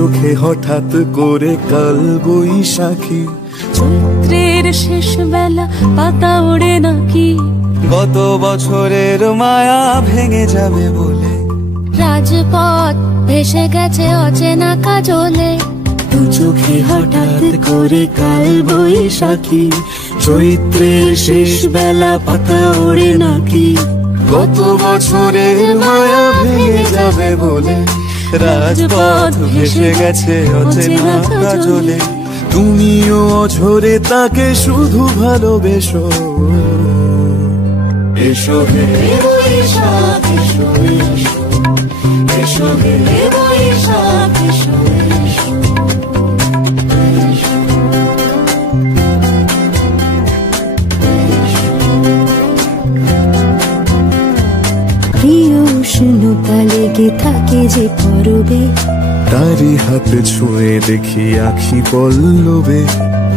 চোখে হঠাৎ করে কাল বৈশাখী, চৈত্রের শেষ বেলা পাতা ওড়ে নাকি, গত বছরের মায়া ভেঙে যাবে বলে, রাজপথ ভেসে গেছে অচেনা কাজলে, দু চোখে হঠাৎ করে কাল বৈশাখী, চৈত্রের শেষ বেলা পাতা ওড়ে নাকি, গত বছরের মায়া ভেঙে যাবে বলে, রাজপথ ভেসে গেছে অচেনা কাজলে। তুমিও অঝরে তাকে শুধু ভালোবেসো, এসো হে বৈশাখ এসো এসো, এসো হে বৈশাখ এসো এসো। প্রিয় উষ্ণতা লেগে থাকে যে পরবে, তারি হাতে ছুঁয়ে দেখি আখি পল্লবে,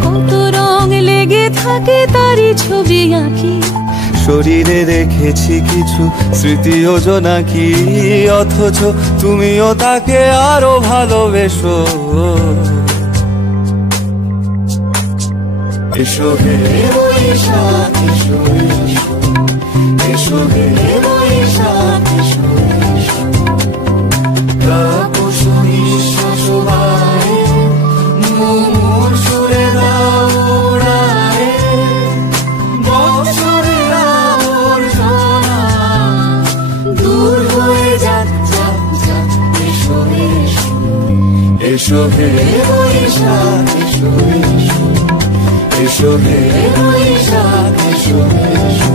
কত রং লেগে থাকে তারই ছবি আঁকি, শরীরে রেখেছি কিছু স্মৃতি ও জোনাকি, অথচ তুমিও তাকে আরো ভালোবেসো, এসো হে বৈশাখ এসো এসো, এসো হে বৈশাখ এসো এসো। তাপস নিঃশ্বাস বায়ে, মুমুর সুরে দাও উড়ায়ে, বৎসরের আবর্জনা দূর হয়ে যাক যাক যাক, এসো এসো, এসো হে বৈশাখ এসো এসো, এসো হে বৈশাখ এসো এসো।